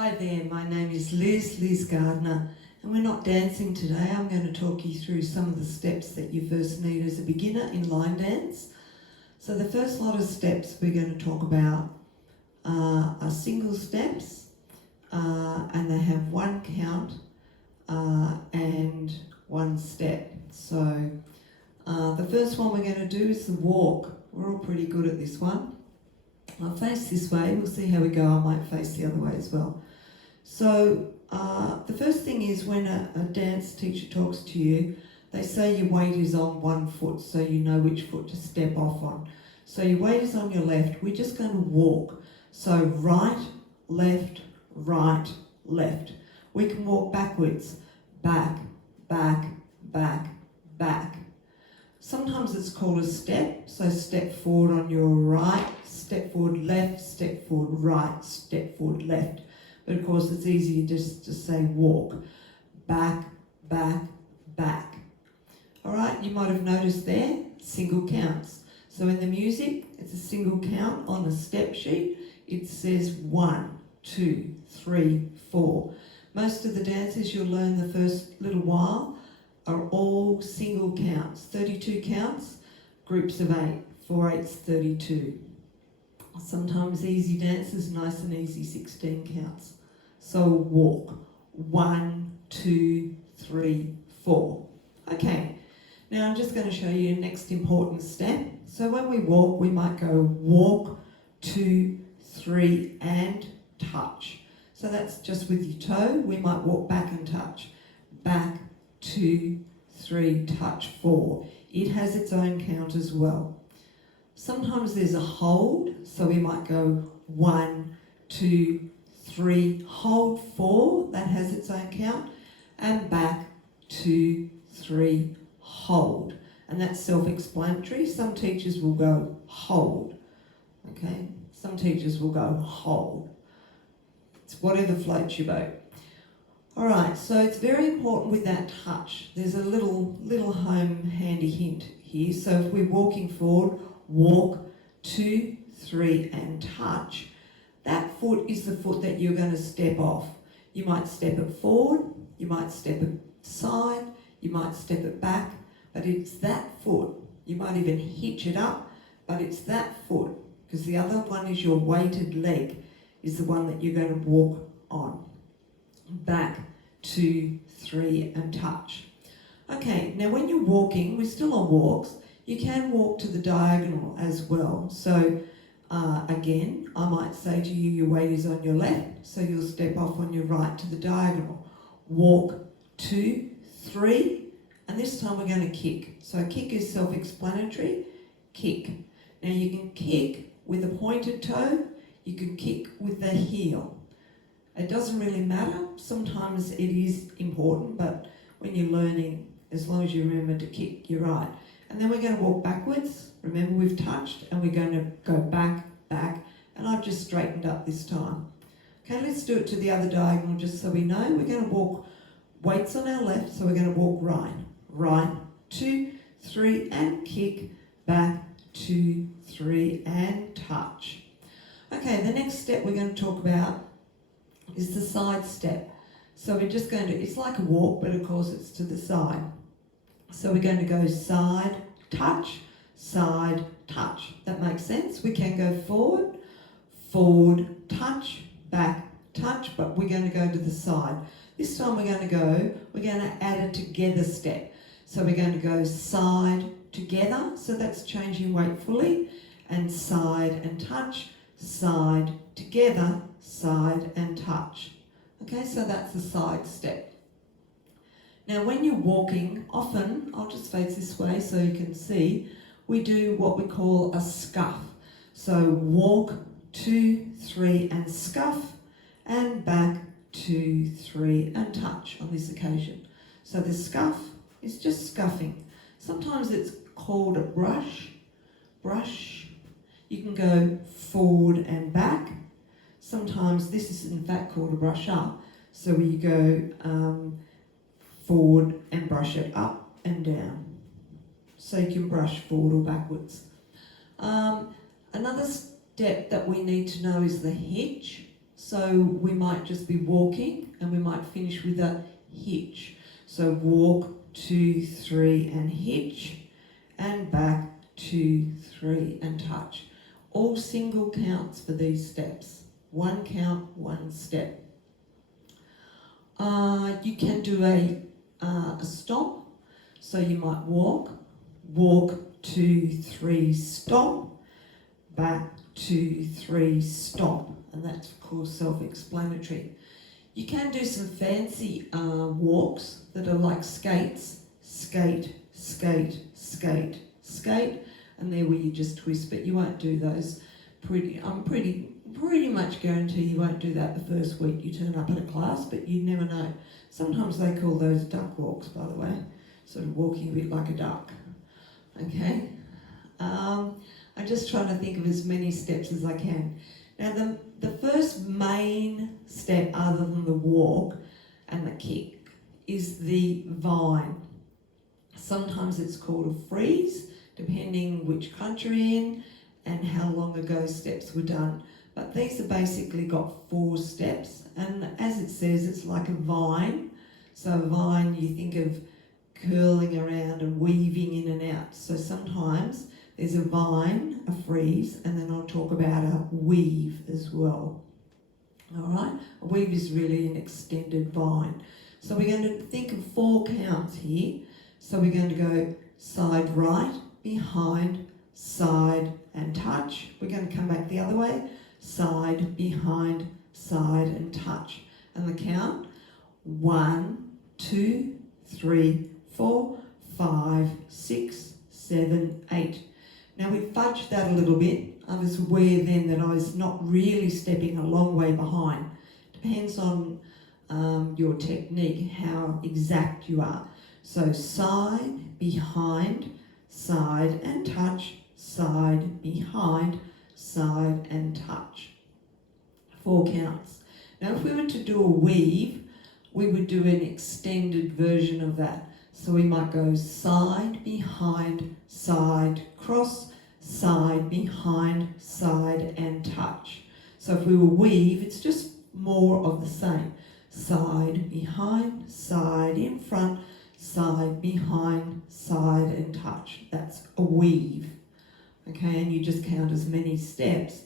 Hi there, my name is Liz Gardiner, and we're not dancing today. I'm going to talk you through some of the steps that you first need as a beginner in line dance. So the first lot of steps we're going to talk about are single steps, and they have one count and one step. So the first one we're going to do is the walk. We're all pretty good at this one. I'll face this way, we'll see how we go. I might face the other way as well. So the first thing is when a dance teacher talks to you, they say your weight is on one foot, so you know which foot to step off on. So your weight is on your left, we're just going to walk. So right, left, right, left. We can walk backwards, back, back, back, back. Sometimes it's called a step, so step forward on your right, step forward left, step forward right, step forward left. But of course it's easier just to say walk, back, back, back. Alright, you might have noticed there, single counts. So in the music, it's a single count on a step sheet. It says 1, 2, 3, 4. Most of the dances you'll learn the first little while are all single counts, 32 counts, groups of 8, 4 8's 32. Sometimes easy dances, nice and easy 16 counts. So walk, 1, 2, 3, 4. Okay, now I'm just going to show you the next important step. So when we walk, we might go walk, 2, 3, and touch. So that's just with your toe. We might walk back and touch, back, 2, 3, touch, 4. It has its own count as well. Sometimes there's a hold, so we might go 1, 2, 3, hold 4, that has its own count, and back 2, 3, hold. And that's self-explanatory. Some teachers will go hold, okay? Some teachers will go hold. It's whatever floats your boat. Alright, so it's very important with that touch. There's a little home handy hint here. So if we're walking forward, walk, 2, 3, and touch. That foot is the foot that you're going to step off. You might step it forward, you might step it side, you might step it back, but it's that foot. You might even hitch it up, but it's that foot, because the other one is your weighted leg, is the one that you're going to walk on. Back, 2, 3, and touch. Okay, now when you're walking, we're still on walks, you can walk to the diagonal as well. So again, I might say to you, your weight is on your left, so you'll step off on your right to the diagonal. Walk, 2, 3, and this time we're going to kick. So kick is self-explanatory, kick. Now you can kick with a pointed toe, you can kick with the heel. It doesn't really matter. Sometimes it is important, but when you're learning, as long as you remember to kick, you're right. And then we're going to walk backwards. Remember, we've touched, and we're going to go back, back, and I've just straightened up this time. Okay, let's do it to the other diagonal just so we know. We're going to walk weights on our left, so we're going to walk right. Right, 2, 3, and kick, back, 2, 3, and touch. Okay, the next step we're going to talk about is the side step. So we're just going to, it's like a walk, but of course it's to the side. So we're going to go side, touch, That makes sense. We can go forward, forward, touch, back, touch, but we're going to go to the side. This time we're going to add a together step. So we're going to go side, together, so that's changing weight fully, and side and touch, side, together, side and touch. Okay, so that's the side step. Now when you're walking, often, I'll just face this way so you can see, we do what we call a scuff. So walk, 2, 3 and scuff, and back, 2, 3 and touch on this occasion. So the scuff is just scuffing. Sometimes it's called a brush. You can go forward and back. Sometimes this is in fact called a brush up. So you go forward and brush it up and down. So you can brush forward or backwards. Another step that we need to know is the hitch. So we might just be walking and we might finish with a hitch. So walk, 2, 3 and hitch, and back, 2, 3 and touch. All single counts for these steps. 1 count, 1 step. You can do a stomp. So you might walk, 2, 3, stomp, back, 2, 3, stomp. And that's of course self-explanatory. You can do some fancy walks that are like skates. Skate, skate, skate, skate. And there where you just twist, but you won't do those. I'm pretty much guarantee you won't do that the first week you turn up at a class, but you never know. Sometimes they call those duck walks, by the way. Sort of walking a bit like a duck. Okay? I'm just trying to think of as many steps as I can. Now the first main step other than the walk and the kick is the vine. Sometimes it's called a freeze, depending which country you're in and how long ago steps were done. But these are basically got 4 steps, and as it says, it's like a vine. So a vine, you think of curling around and weaving in and out. So sometimes there's a vine, a freeze, and then I'll talk about a weave as well. All right? A weave is really an extended vine. So we're going to think of 4 counts here. So we're going to go side right, behind, side and touch. We're going to come back the other way, side, behind, side and touch. And the count, 1, 2, 3, 4, 5, 6, 7, 8. Now we fudged that a little bit. I was aware then that I was not really stepping a long way behind. Depends on your technique, how exact you are. So side, behind, side and touch, side, behind, side and touch. 4 counts. Now if we were to do a weave, we would do an extended version of that. So we might go side, behind, side, cross, side, behind, side and touch. So if we were weave, it's just more of the same. Side, behind, side, in front, side, behind, side and touch. That's a weave. Okay, and you just count as many steps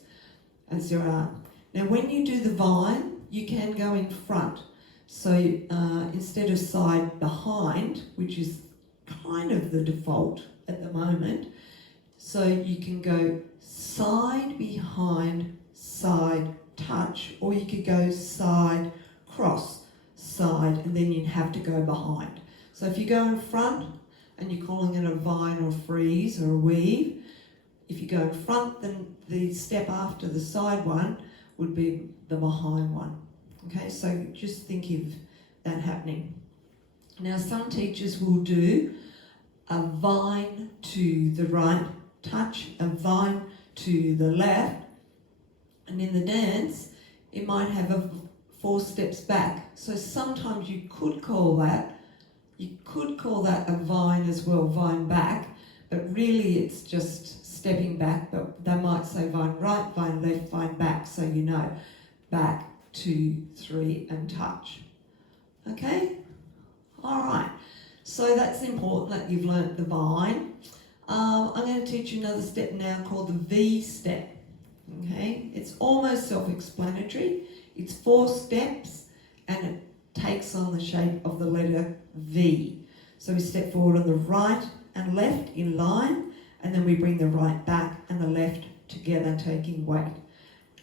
as there are. Now when you do the vine, you can go in front. So instead of side behind, which is kind of the default at the moment, so you can go side, behind, side, touch, or you could go side, cross, side, and then you'd have to go behind. So if you go in front and you're calling it a vine or freeze or a weave, if you go in front, then the step after the side one would be the behind one. Okay, so just think of that happening. Now some teachers will do a vine to the right, touch, a vine to the left, and in the dance it might have 4 steps back. So sometimes you could call that a vine as well, vine back, but really it's just stepping back, but they might say vine right, vine left, vine back, so you know, back, 2, 3 and touch. Okay? All right. So that's important that you've learnt the vine. I'm going to teach you another step now called the V step. Okay? It's almost self-explanatory. It's 4 steps and it takes on the shape of the letter V. So we step forward on the right and left in line, and then we bring the right back and the left together, taking weight.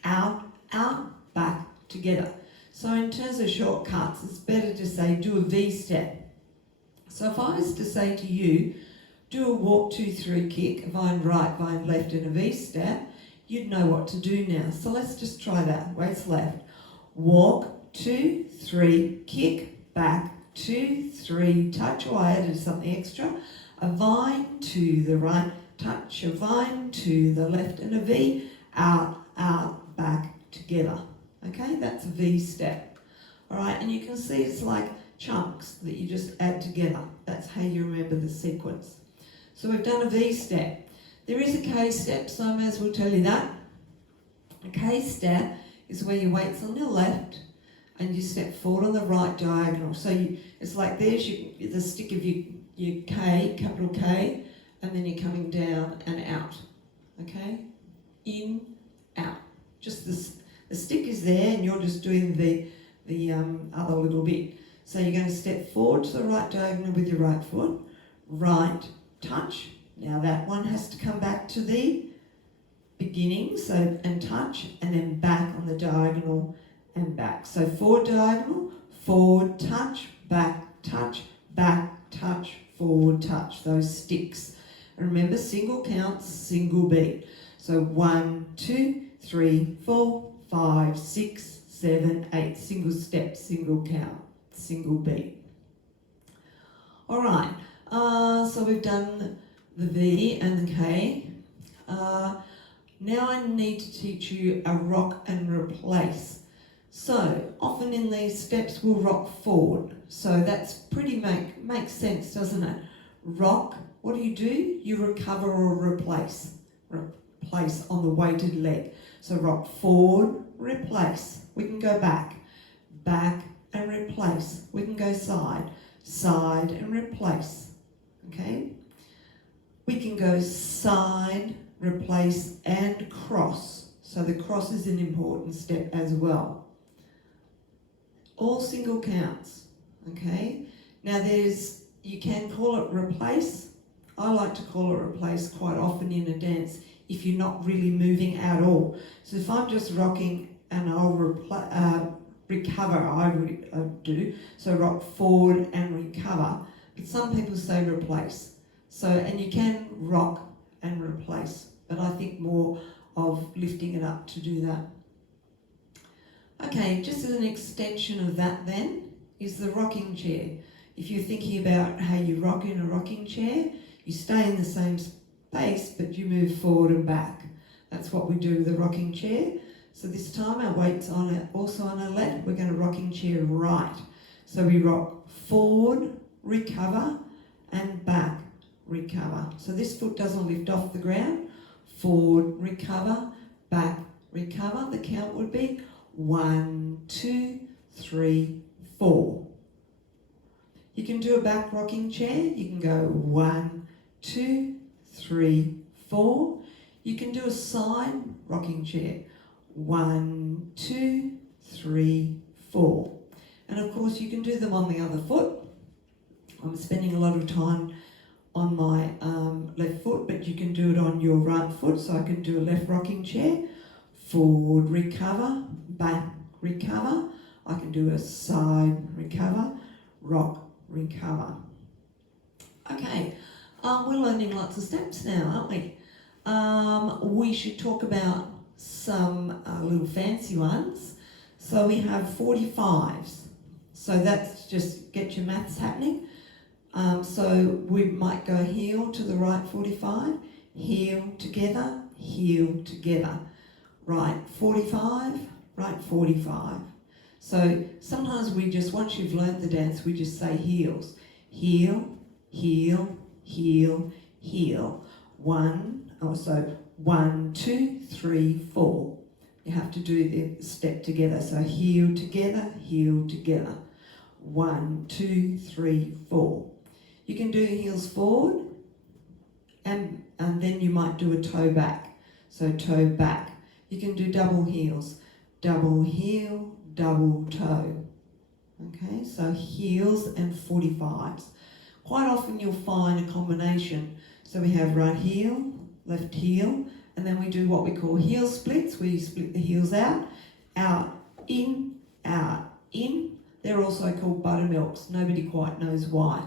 Out, out, back, together. So in terms of shortcuts, it's better to say do a V step. So if I was to say to you, do a walk, 2, 3 kick, a vine right, vine left and a V step, you'd know what to do now. So let's just try that. Weights left. Walk, 2, 3, kick, back, 2, 3, touch. Oh, I added something extra. A vine to the right, touch, a vine to the left and a V, out, out, back, together. Okay, that's a V step. All right, and you can see it's like chunks that you just add together. That's how you remember the sequence. So we've done a V step. There is a K step, so I may as well tell you that. A K step is where your weight's on your left and you step forward on the right diagonal. So it's like there's the stick of your K, capital K, and then you're coming down and out. Okay? In, out. Just the stick is there and you're just doing the other little bit. So you're going to step forward to the right diagonal with your right foot, right touch. Now that one has to come back to the beginning, so and touch, and then back on the diagonal and back. So forward diagonal, forward touch, back touch, forward touch. Those sticks. And remember, single counts, single beat. So 1, 2, 3, 4, 5, 6, 7, 8. Single step, single count, single beat. All right. So we've done the V and the K. Now I need to teach you a rock and replace. So often in these steps we'll rock forward. So that's pretty makes sense, doesn't it? Rock, what do? You recover or replace. Replace on the weighted leg. So rock forward, replace. We can go back and replace. We can go side and replace. Okay? We can go side, replace and cross. So the cross is an important step as well. All single counts. Okay? Now you can call it replace. I like to call it replace quite often in a dance if you're not really moving at all. So if I'm just rocking and I'll recover, I do. So rock forward and recover. But some people say replace. So, and you can rock and replace, but I think more of lifting it up to do that. Okay, just as an extension of that then, is the rocking chair. If you're thinking about how you rock in a rocking chair, you stay in the same space, but you move forward and back. That's what we do with the rocking chair. So this time our weight's also on our left, we're going to rocking chair right. So we rock forward, recover, and back, recover. So this foot doesn't lift off the ground. Forward, recover, back, recover. The count would be 1, 2, 3, 4. You can do a back rocking chair. You can go 1, 2, 3, 4. You can do a side rocking chair. 1, 2, 3, 4. And of course you can do them on the other foot. I'm spending a lot of time on my left foot, but you can do it on your right foot. So I can do a left rocking chair, forward recover, back recover. I can do a side recover, rock recover. Okay, we're learning lots of steps now, aren't we? We should talk about some little fancy ones. So we have 45s. So that's just get your maths happening. So we might go heel to the right 45, heel together, right 45, right 45. So sometimes we just, once you've learnt the dance, we just say heels. Heel, heel, heel, heel. 1, 2, 3, 4. You have to do the step together. So heel together, heel together. 1, 2, 3, 4. You can do heels forward and then you might do a toe back. So toe back. You can do double heels. Double heel, double toe. Okay, so heels and 45s. Quite often you'll find a combination. So we have right heel, left heel, and then we do what we call heel splits, where you split the heels out, in, out, in. They're also called buttermilks. Nobody quite knows why.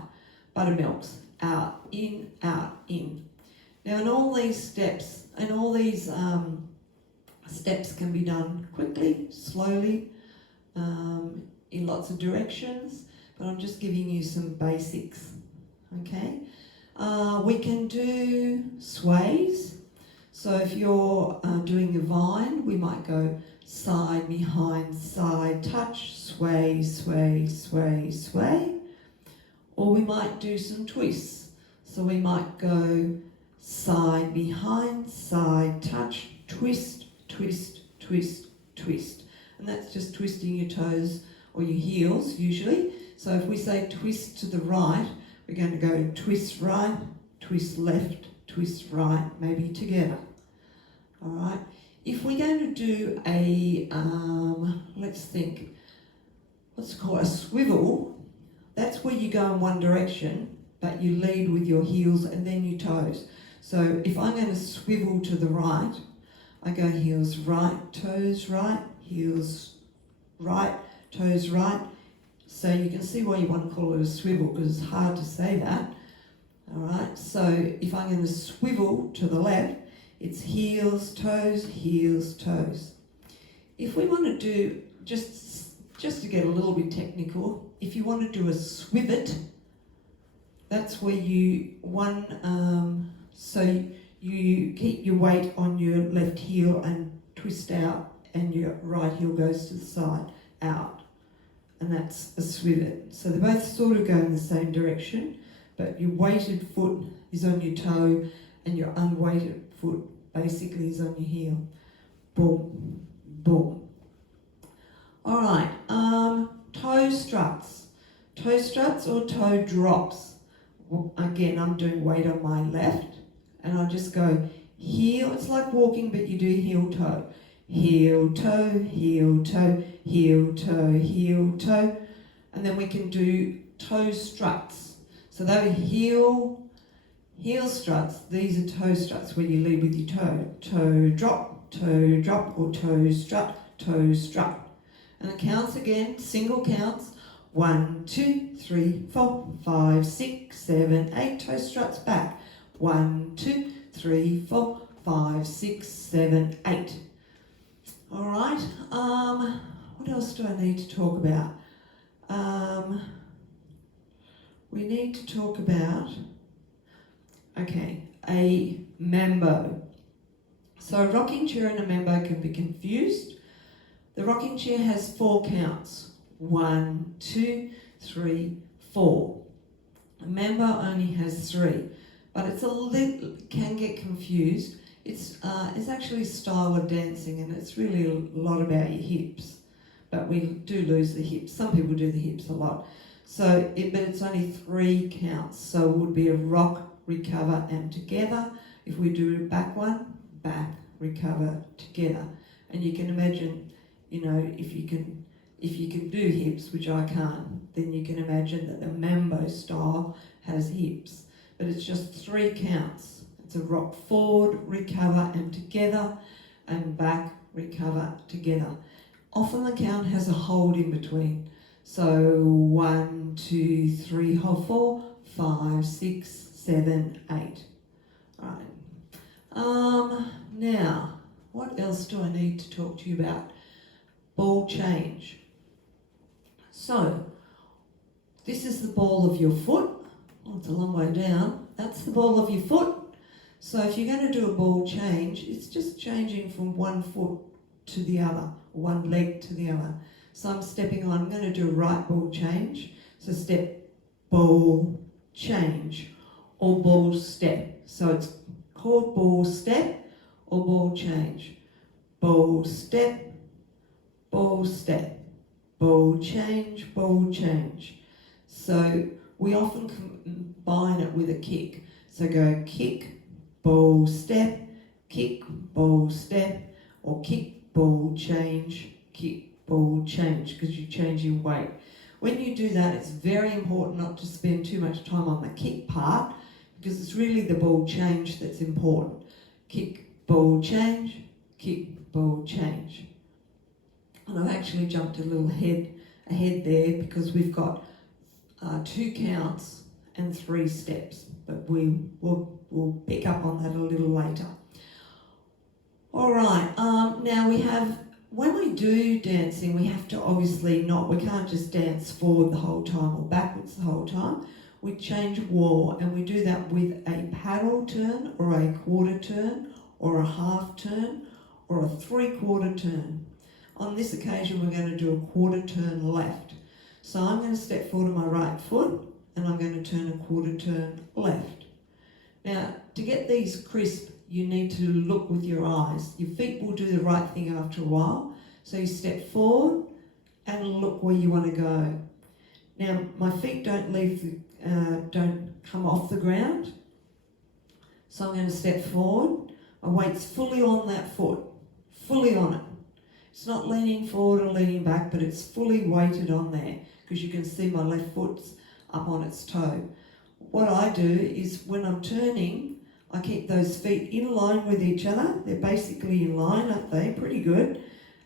Buttermilks, out, in, out, in. Now in all these steps, steps can be done quickly, slowly, in lots of directions, but I'm just giving you some basics, okay? We can do sways. So if you're doing a vine, we might go side, behind, side, touch, sway, sway, sway, sway. Or we might do some twists. So we might go side, behind, side, touch, twist, twist, twist, twist. and that's just twisting your toes or your heels usually. So if we say twist to the right, we're going to go twist right, twist left, twist right, maybe together. All right. If we're going to do a, let's think, what's it called, a swivel, that's where you go in one direction, but you lead with your heels and then your toes. So if I'm going to swivel to the right, I go heels right, heels right, toes right. So you can see why you want to call it a swivel, because it's hard to say that. All right, so if I'm going to swivel to the left, it's heels, toes, heels, toes. If we want to do, just to get a little bit technical, if you want to do a swivet, that's where so you keep your weight on your left heel and twist out, and your right heel goes to the side, out. And that's a swivet. So they both sort of go in the same direction, but your weighted foot is on your toe and your unweighted foot basically is on your heel. Boom, boom. All right, toe struts. Toe struts or toe drops. Well, again, I'm doing weight on my left, and I'll just go heel. It's like walking, but you do heel toe. Heel toe, heel toe, heel toe, heel toe. And then we can do toe struts. So they were heel struts. These are toe struts where you lead with your toe. Toe drop, or toe strut, toe strut. And it counts again, single counts. 1, 2, 3, 4, 5, 6, 7, 8. Toe struts back. 1, 2, 3, 4, 5, 6, 7, 8. All right. What else do I need to talk about? We need to talk about, okay, a mambo. So a rocking chair and a mambo can be confused. The rocking chair has 4 counts. 1, 2, 3, 4. A mambo only has 3, but it's can get confused. It's actually a style of dancing, and it's really a lot about your hips, but we do lose the hips. Some people do the hips a lot. So, but it's only 3 counts. So it would be a rock, recover, and together. If we do a back one, back, recover, together. And you can imagine, if you can do hips, which I can't, then you can imagine that the mambo style has hips. But it's just 3 counts. It's a rock forward, recover, and together, and back, recover, together. Often the count has a hold in between. So 1, 2, 3, hold 4, 5, 6, 7, 8. All right. Now, what else do I need to talk to you about? Ball change. So, this is the ball of your foot. Oh, it's a long way down. That's the ball of your foot. So if you're going to do a ball change, it's just changing from one foot to the other, one leg to the other. So I'm going to do a right ball change. So step, ball, change, or ball step. So it's called ball step or ball change. Ball step, ball step, ball change, ball change. So we often combine it with a kick. So go kick, ball step, kick, ball step, or kick, ball change, kick, ball change, because you're changing weight. When you do that, it's very important not to spend too much time on the kick part, because it's really the ball change that's important. Kick, ball change, kick, ball change. And I've actually jumped a little ahead there because we've got 2 counts and 3 steps, but we'll pick up on that a little later. All right, now when we do dancing, we have to we can't just dance forward the whole time or backwards the whole time. We change wall, and we do that with a paddle turn or a quarter turn or a half turn or a 3/4 turn. On this occasion, we're going to do a quarter turn left. So I'm going to step forward on my right foot, and I'm going to turn a quarter turn left. Now, to get these crisp, you need to look with your eyes. Your feet will do the right thing after a while. So you step forward and look where you want to go. Now my feet don't come off the ground, so I'm going to step forward. My weight's fully on that foot, fully on it. It's not leaning forward or leaning back, but it's fully weighted on there because you can see my left foot's up on its toe. What I do is when I'm turning, I keep those feet in line with each other. They're basically in line, aren't they? Pretty good.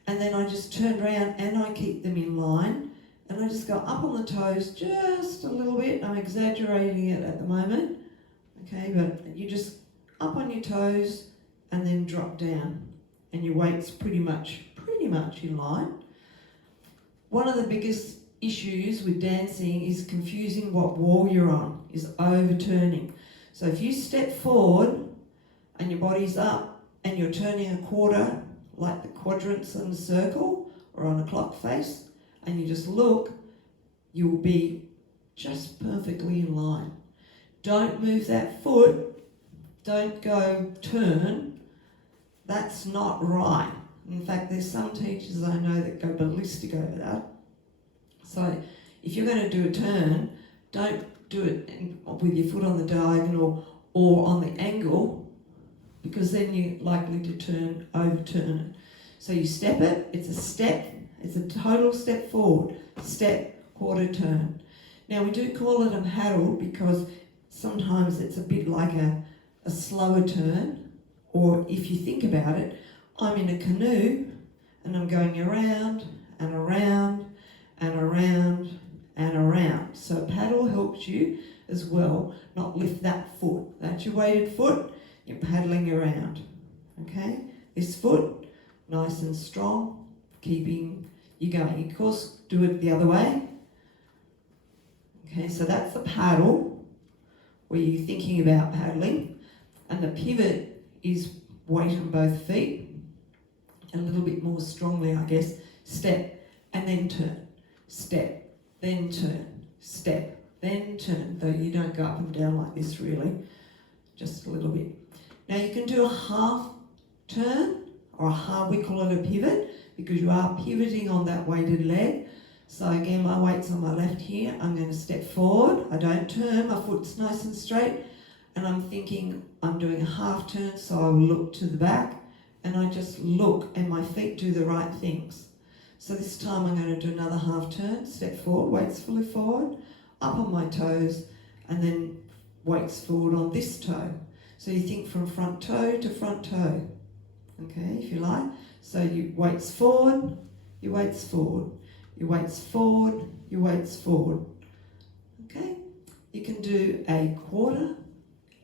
And then I just turn around and I keep them in line. And I just go up on the toes just a little bit. I'm exaggerating it at the moment. Okay, but you just up on your toes and then drop down. And your weight's pretty much in line. One of the biggest issues with dancing is confusing what wall you're on, is overturning. So if you step forward and your body's up and you're turning a quarter like the quadrants in a circle or on a clock face and you just look, you'll be just perfectly in line. Don't move that foot, don't go turn, that's not right. In fact, there's some teachers I know that go ballistic over that. So if you're going to do a turn, don't do it with your foot on the diagonal or on the angle, because then you're likely to overturn it. So you step it, it's a step, it's a total step forward, step, quarter turn. Now we do call it a paddle because sometimes it's a bit like a slower turn, or if you think about it, I'm in a canoe and I'm going around and around and around and around. So a paddle helps you as well not lift that foot. That's your weighted foot, you're paddling around. Okay? This foot, nice and strong, keeping you going. Of course, do it the other way. Okay, so that's the paddle, where you're thinking about paddling. And the pivot is weight on both feet. A little bit more strongly, I guess. Step and then turn. Step, then turn. Step, then turn. Though you don't go up and down like this really. Just a little bit. Now you can do a half turn or a half, we call it a pivot, because you are pivoting on that weighted leg. So again, my weight's on my left here. I'm going to step forward. I don't turn. My foot's nice and straight. And I'm thinking I'm doing a half turn, so I will look to the back. And I just look and my feet do the right things. So this time I'm going to do another half turn, step forward, weights fully forward, up on my toes, and then weights forward on this toe. So you think from front toe to front toe, okay, if you like. So you weights forward, your weights forward, your weights forward, your weights forward, okay. You can do a quarter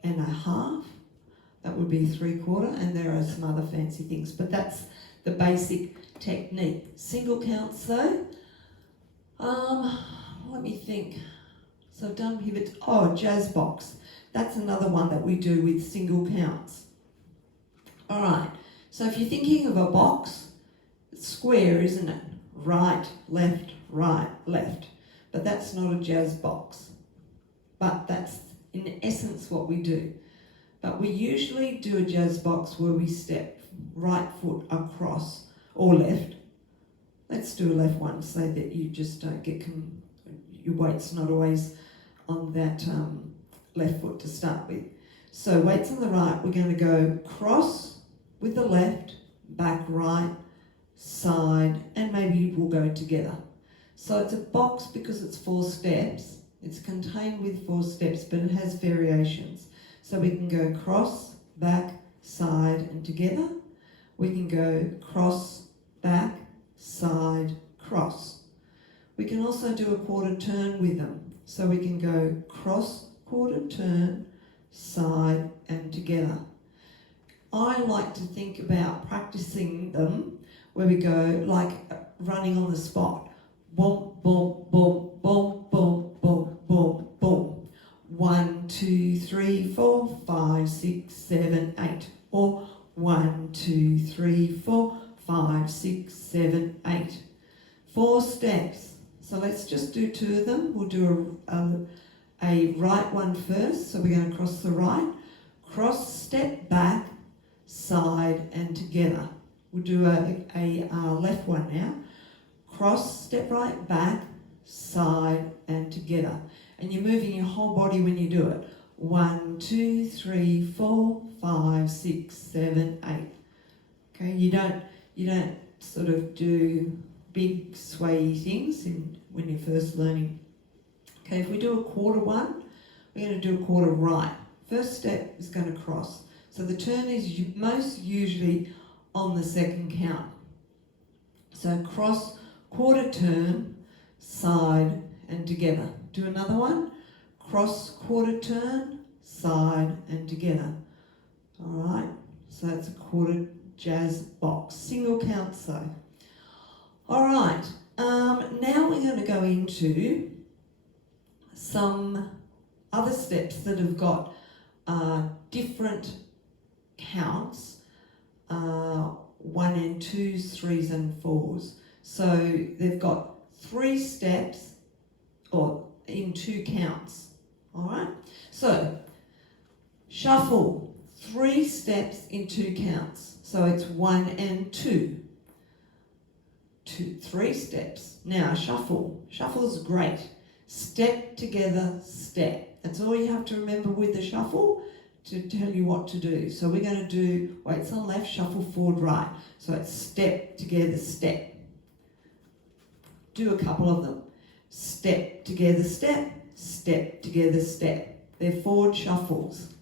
and a half. That would be 3/4, and there are some other fancy things, but that's the basic technique. Single counts though. Let me think. So I've done pivots. Oh, jazz box. That's another one that we do with single counts. All right. So if you're thinking of a box, it's square, isn't it? Right, left, left. But that's not a jazz box. But that's in essence what we do. But we usually do a jazz box where we step right foot across or left. Let's do a left one so that you just don't get, your weight's not always on that left foot to start with. So weights on the right, we're going to go cross with the left, back right, side, and maybe we'll go together. So it's a box because it's 4 steps. It's contained with 4 steps, but it has variations. So we can go cross, back, side, and together. We can go cross, back, side, cross. We can also do a quarter turn with them. So we can go cross, quarter turn, side, and together. I like to think about practicing them where we go like running on the spot. Boom, boom, boom, boom, boom, boom, boom, boom. 1, 2, 3, 4, 5, 6, 7, 8. Or 1, 2, 3, 4, 5, 6, 7, 8. 4 steps. So let's just do 2 of them. We'll do a right one first. So we're going to cross the right. Cross, step back, side, and together. We'll do a left one now. Cross, step right, back, side, and together. And you're moving your whole body when you do it. 1, 2, 3, 4, 5, 6, 7, 8. Okay, you don't sort of do big sway things when you're first learning. Okay, if we do a quarter one, we're going to do a quarter right. First step is going to cross. So the turn is most usually on the second count. So cross, quarter turn, side, and together. Do another one. Cross, quarter turn, side, and together. All right, so that's a quarter jazz box. Single count so. All right, now we're going to go into some other steps that have got different counts, 1 and 2s, 3s and 4s. So they've got 3 steps or in 2 counts. All right, so shuffle, 3 steps in 2 counts. So it's 1 and 2. 3 steps. Now shuffle. Shuffle is great. Step together, step. That's all you have to remember with the shuffle to tell you what to do. So we're going to do weights on left, shuffle forward, right. So it's step together, step. Do a couple of them. Step together, step. Step together, step. They're forward shuffles.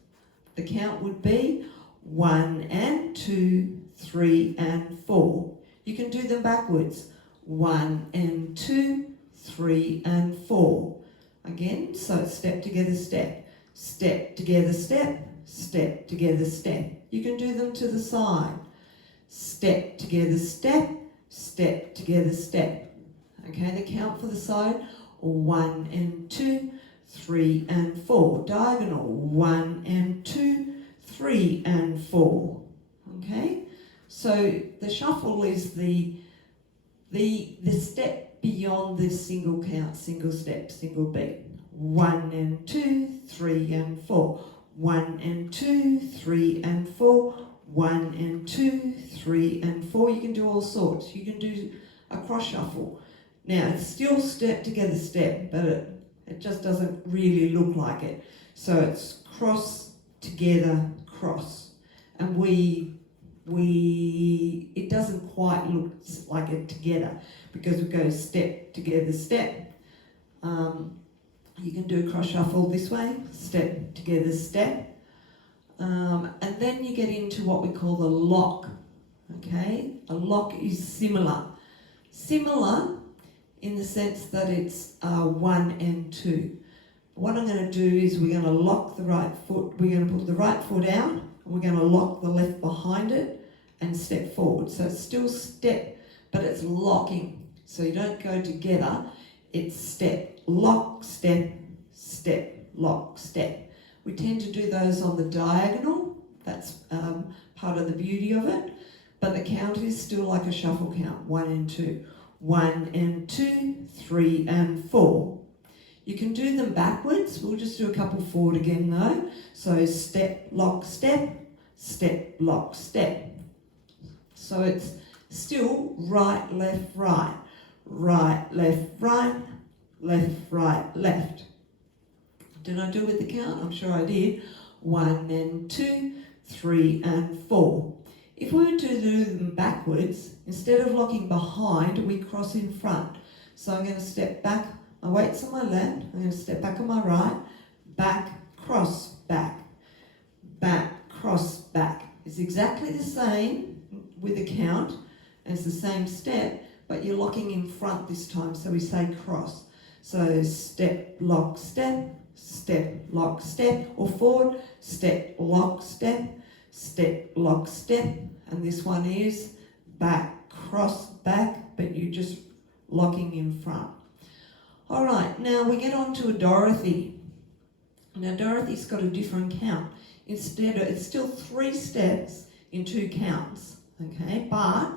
The count would be 1 and 2, 3 and 4. You can do them backwards. 1 and 2, 3 and 4. Again, so step together, step. Step together, step. Step together, step. You can do them to the side. Step together, step. Step together, step. Okay, the count for the side, 1 and 2, 3 and 4. Diagonal, 1 and 2, 3 and 4. Okay, so the shuffle is the step beyond the single count, single step, single beat. 1 and 2, 3 and 4. 1 and 2, 3 and 4. 1 and 2, 3 and 4. You can do all sorts. You can do a cross shuffle. Now it's still step together, step, but it just doesn't really look like it. So it's cross together, cross, and it doesn't quite look like it together because we go step together, step. You can do a cross shuffle this way, step together, step. And then you get into what we call the lock. Okay, a lock is similar. Similar in the sense that it's 1 and 2. What I'm going to do is we're going to lock the right foot, we're going to put the right foot out, and we're going to lock the left behind it and step forward. So it's still step, but it's locking. So you don't go together, it's step, lock, step, step, lock, step. We tend to do those on the diagonal. That's part of the beauty of it. But the count is still like a shuffle count, 1 and 2. 1 and 2, 3 and 4. You can do them backwards. We'll just do a couple forward again though. So step, lock, step, step, lock, step. So it's still right, left, right. Right, left, right, left, right, left. Did I do with the count? I'm sure I did. 1 and 2, 3 and 4. If we were to do them backwards, instead of locking behind, we cross in front. So I'm going to step back, my weight's on my left, I'm going to step back on my right, back, cross, back, cross, back. It's exactly the same with the count, and it's the same step, but you're locking in front this time, so we say cross. So step, lock, step, step, lock, step, or forward, step, lock, step, step, lock, step, and this one is back, cross, back, but you're just locking in front. All right, now we get on to a Dorothy. Now Dorothy's got a different count. Instead, it's still 3 steps in 2 counts, okay, but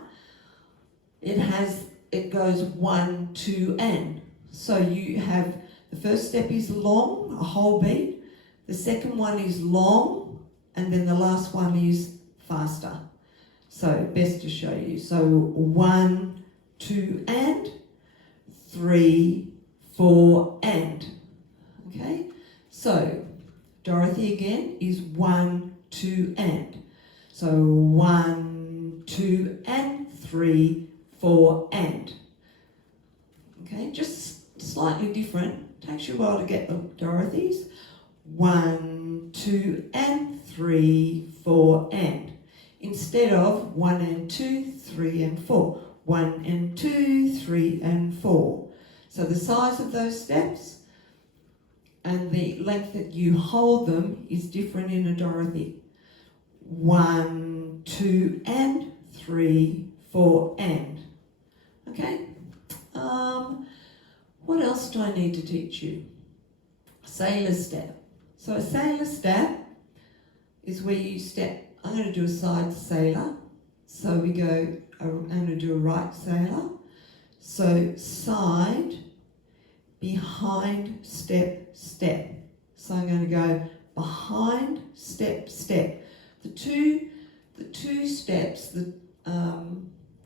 it goes 1, 2, and. So you have, the first step is long, a whole beat. The second one is long, and then the last one is faster. So best to show you. So 1, 2 and 3, 4 and. Okay, so Dorothy again is 1, 2 and. So 1, 2 and 3, 4 and. Okay, just slightly different. Takes you a while to get the Dorothy's. 1, 2 and 3, 4 and. Instead of 1 and 2, 3 and 4. 1 and 2, 3 and 4. So the size of those steps and the length that you hold them is different in a Dorothy. 1, 2 and 3, 4 and. Okay? What else do I need to teach you? Sailor step. So a sailor step is where you step. I'm going to do a side sailor. So we go, I'm going to do a right sailor. So side, behind, step, step. So I'm going to go behind, step, step. The two steps,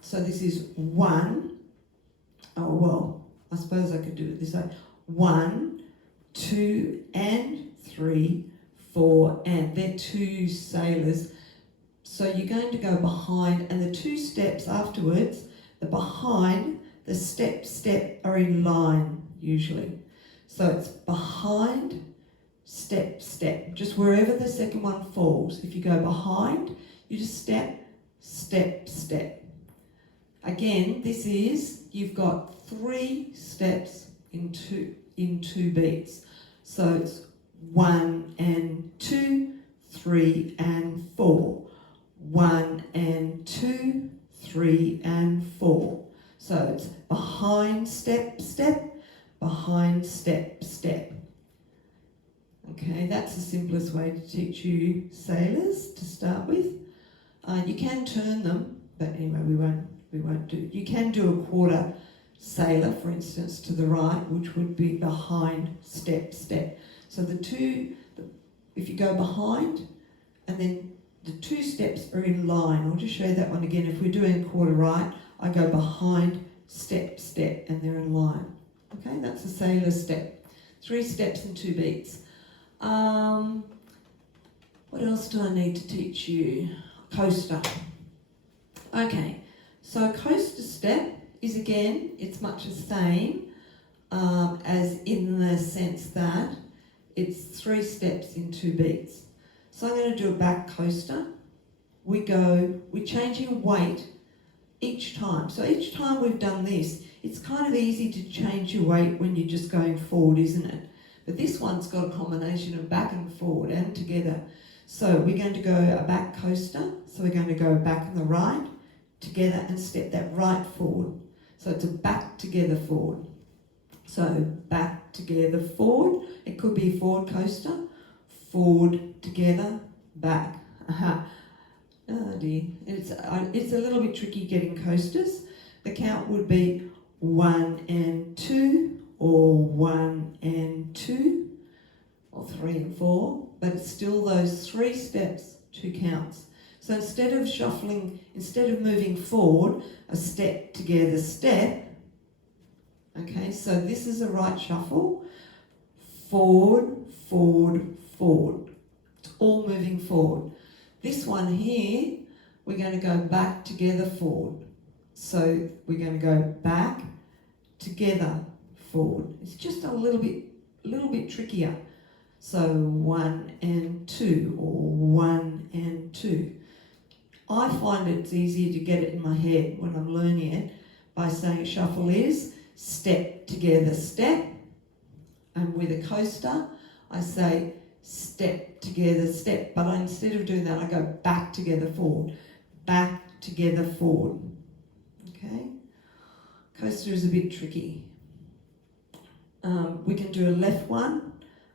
so this is 1. Oh, well, I suppose I could do it this way. 1, 2 and 3, 4 and. They're 2 sailors. So you're going to go behind, and the 2 steps afterwards, the behind, the step, step are in line usually. So it's behind, step, step, just wherever the second one falls. If you go behind, you just step, step, step. Again, this is, you've got 3 steps in two beats. So it's 1 and 2, 3 and 4. 1 and 2, 3 and 4. So it's behind, step, step, behind, step, step. Okay, that's the simplest way to teach you sailors to start with. You can turn them, but anyway, we won't do. You can do a quarter sailor, for instance, to the right, which would be behind, step, step. So if you go behind, and then the 2 steps are in line. I'll just show you that one again. If we're doing quarter right, I go behind, step, step, and they're in line. Okay, that's a sailor step. 3 steps and 2 beats. What else do I need to teach you? Coaster. Okay, so coaster step is, again, it's much the same as in the sense that it's 3 steps in 2 beats. So I'm going to do a back coaster. We're changing weight each time. So each time we've done this, it's kind of easy to change your weight when you're just going forward, isn't it? But this one's got a combination of back and forward and together. So we're going to go a back coaster. So we're going to go back and the right, together, and step that right forward. So it's a back together forward. So back together forward. It could be a forward coaster. Forward together, back. Oh dear, it's a little bit tricky getting coasters. The count would be 1 and 2, or 1 and 2, or 3 and 4, but it's still those 3 steps, 2 counts. So instead of moving forward, a step together step. Okay, so this is a right shuffle. Forward, forward, forward. It's all moving forward. This one here, we're going to go back together forward. So we're going to go back together forward. It's just a little bit trickier. So 1 and 2, or 1 and 2. I find it's easier to get it in my head when I'm learning it by saying shuffle is step together step, and with a coaster I say step together step, but instead of doing that I go back together forward, back together forward. Okay, coaster is a bit tricky. We can do a left one.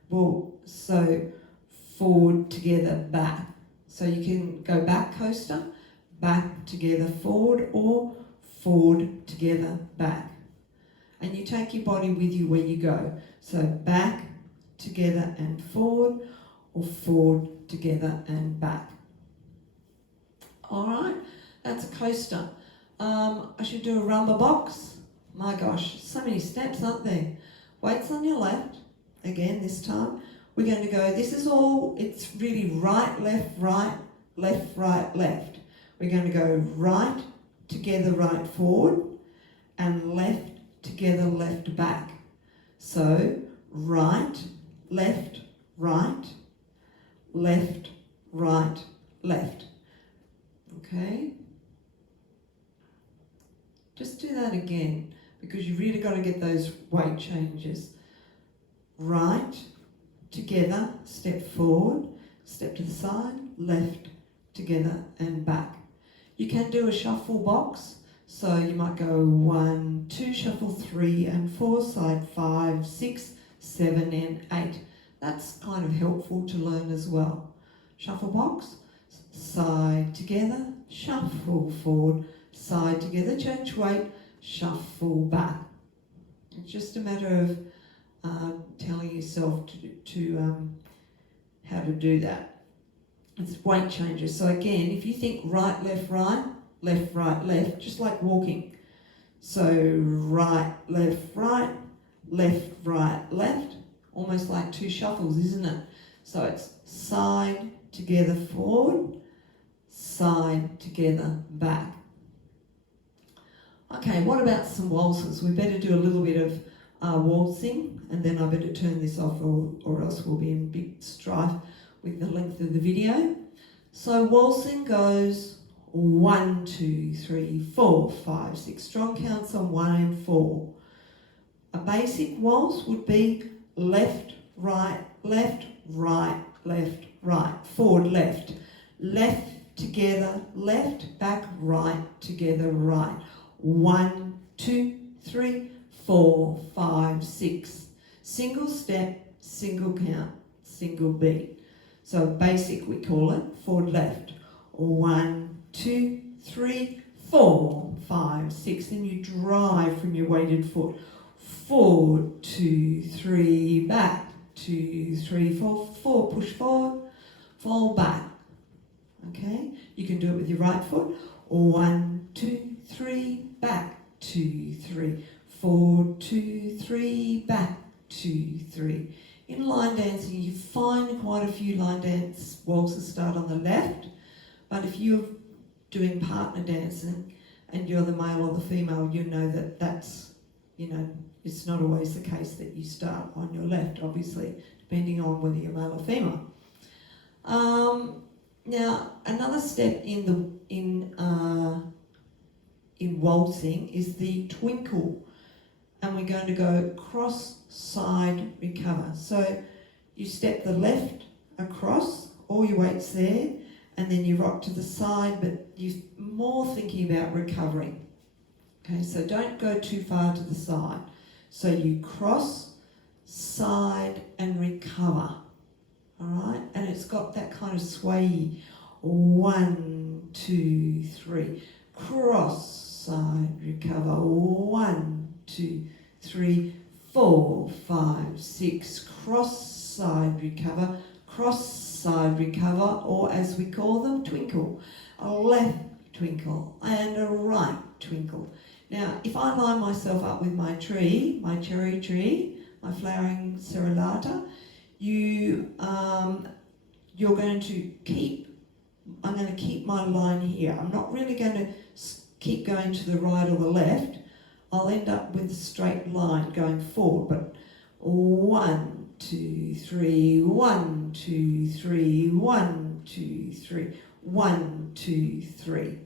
Well, so forward together back. So you can go back coaster, back together forward, or forward together back. And you take your body with you where you go. So back together and forward, or forward together and back. All right, That's a coaster. I should do a rumba box. My gosh, so many steps, aren't there? Weights on your left. Again, this time. We're going to go, this is all, it's really right, left, right, left. We're going to go right, together, right, forward, and left, together, left, back. So, right, left, right, left, right, left. Okay? Just do that again, because you've really got to get those weight changes. Right, together, step forward, step to the side, left, together, and back. You can do a shuffle box, so you might go 1, 2, shuffle 3 and 4, side 5, 6, 7 and 8. That's kind of helpful to learn as well. Shuffle box, side together, shuffle forward, side together, change weight, shuffle back. It's just a matter of telling yourself how to do that. It's weight changes. So again, if you think right, left, left, just like walking. So right, left, left, almost like 2 shuffles, isn't it? So it's side, together, forward, side, together, back. Okay, what about some waltzes? We better do a little bit of waltzing, and then I better turn this off or else we'll be in big strife with the length of the video. So waltzing goes 1, 2, 3, 4, 5, 6. Strong counts on 1 and 4. A basic waltz would be left, right, left, forward, left, left, together, left, back, right, together, right. 1, 2, 3, 4, 5, 6. Single step, single count, single beat. So basic we call it, forward, left. 1, 2, 3, 4, 5, 6. Then you drive from your weighted foot. Forward, 2, 3, back, 2, 3, 4, 4, push forward, fall back. Okay, you can do it with your right foot. 1, 2, 3, back, 2, 3, forward, 2, 3, back, 2, 3. In line dancing, you find quite a few line dance waltzes start on the left, but if you're doing partner dancing and you're the male or the female, you know that that's, it's not always the case that you start on your left, obviously, depending on whether you're male or female. Now, another step in waltzing is the twinkle, and we're going to go cross, side, recover. So you step the left across, all your weight's there, and then you rock to the side, but you're more thinking about recovering. Okay, so don't go too far to the side. So you cross, side, and recover. All right, and it's got that kind of sway. 1, 2, 3, cross, side, recover. 1, 2, 3, 4, 5, 6, cross, side, recover, cross, side, recover, or as we call them, twinkle. A left twinkle and a right twinkle. Now, if I line myself up with my tree, my cherry tree, my flowering serralata, you're going to I'm going to keep my line here. I'm not really going to keep going to the right or the left. I'll end up with a straight line going forward, but 1, 2, 3, 1, 2, 3, 1, 2, 3, 1, 2, 3.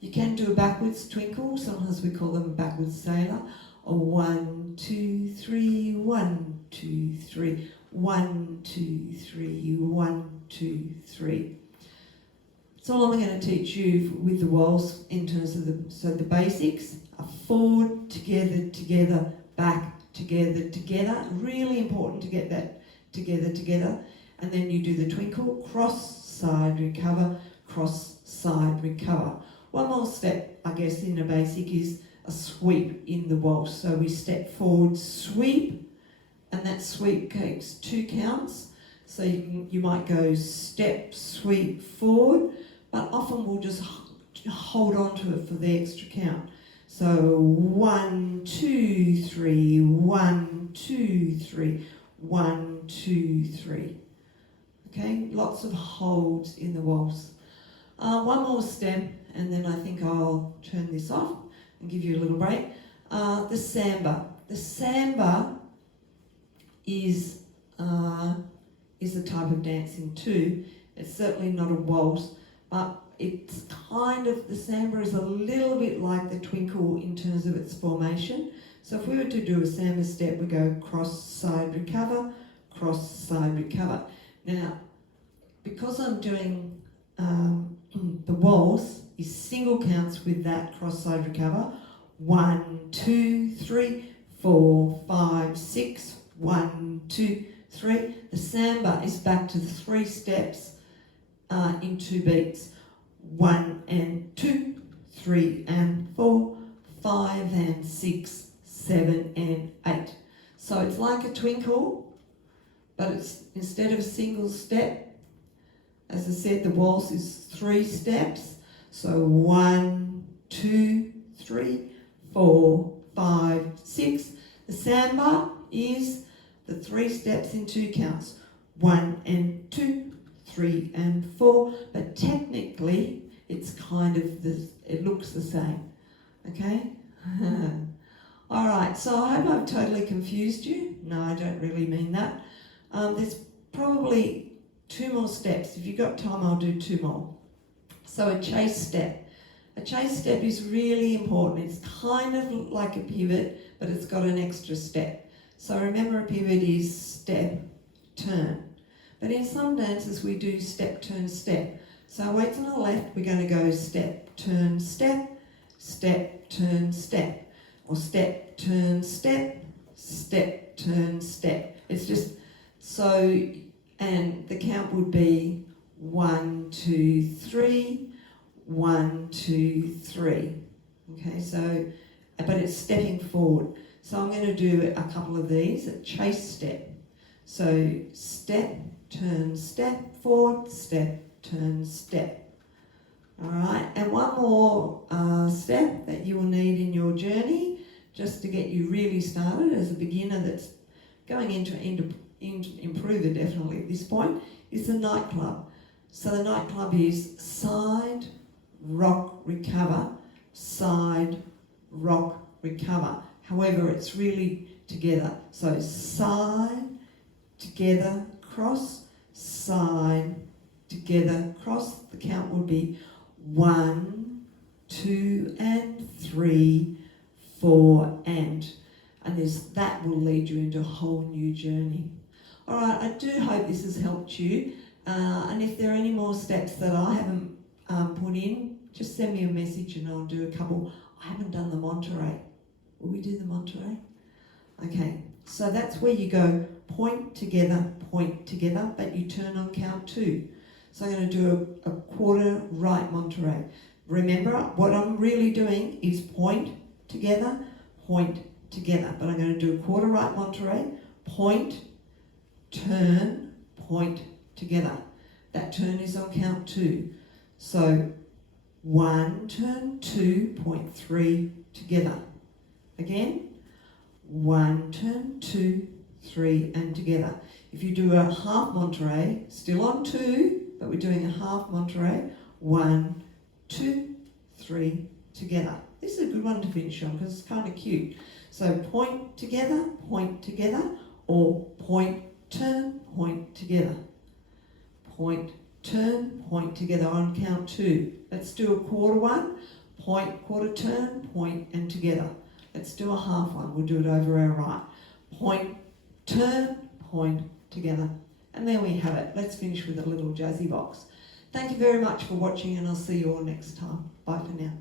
You can do a backwards twinkle, sometimes we call them a backwards sailor. 1, 2, 3, 1, 2, 3, 1, 2, 3, 1, 2, 3. That's all I'm going to teach you with the waltz in terms of the basics are forward, together, back, together. Really important to get that together. And then you do the twinkle, cross, side, recover, cross, side, recover. One more step, I guess, in a basic is a sweep in the waltz. So we step forward, sweep, and that sweep takes 2 counts. So you might go step, sweep, forward, but often we'll just hold on to it for the extra count. So 1, 2, 3, 1, 2, 3, 1, 2, 3. Okay, lots of holds in the waltz. One more step, and then I think I'll turn this off and give you a little break. The samba. The samba is a type of dancing too. It's certainly not a waltz, but it's kind of, the samba is a little bit like the twinkle in terms of its formation. So if we were to do a samba step, we go cross, side, recover, cross, side, recover. Now, because I'm doing the waltz is single counts with that cross, side, recover. 1, 2, 3, 4, 5, 6, 1, 2, 3. The samba is back to 3 steps in 2 beats. 1 and 2, 3 and 4, 5 and 6, 7 and 8. So it's like a twinkle, but it's instead of a single step, as I said, the waltz is 3 steps. So 1, 2, 3, 4, 5, 6. The samba is the 3 steps in 2 counts. 1 and 2, 3 and 4. But technically, it's kind of it looks the same. Okay? All right, so I hope I've totally confused you. No, I don't really mean that. There's probably 2 more steps. If you've got time, I'll do 2 more. So a chase step. A chase step is really important. It's kind of like a pivot, but it's got an extra step. So remember, a pivot is step, turn. But in some dances, we do step, turn, step. So our weights on the left, we're going to go step, turn, step, step, turn, step. Or step, turn, step, step, turn, step. It's just so, and the count would be 1, 2, 3, 1, 2, 3. Okay, so, but it's stepping forward. So I'm going to do a couple of these, a chase step. So step, turn, step, forward, step, turn, step. All right, and one more step that you will need in your journey, just to get you really started as a beginner that's going into improver definitely at this point, is the nightclub. So the nightclub is side, rock, recover, side, rock, recover. However, it's really together. So side, together, cross, side, together, cross. The count would be 1, 2 and 3, 4 and that will lead you into a whole new journey. All right, I do hope this has helped you. And if there are any more steps that I haven't put in, just send me a message and I'll do a couple. I haven't done the monterey. Will we do the monterey? Okay, so that's where you go point together, but you turn on count 2. So I'm going to do a quarter right monterey. Remember, what I'm really doing is point together, but I'm going to do a quarter right monterey, point, turn, point, together. That turn is on count 2. So 1, turn, 2, point, 3, together. Again, 1, turn, 2, 3, and together. If you do a half monterey, still on 2, but we're doing a half monterey, 1, 2, 3, together. This is a good one to finish on because it's kind of cute. So point together, or point, turn, point together. Point, turn, point together on count 2. Let's do a quarter one, point, quarter turn, point, and together. Let's do a half one. We'll do it over our right. Point, turn, point, together. And there we have it. Let's finish with a little jazzy box. Thank you very much for watching, and I'll see you all next time. Bye for now.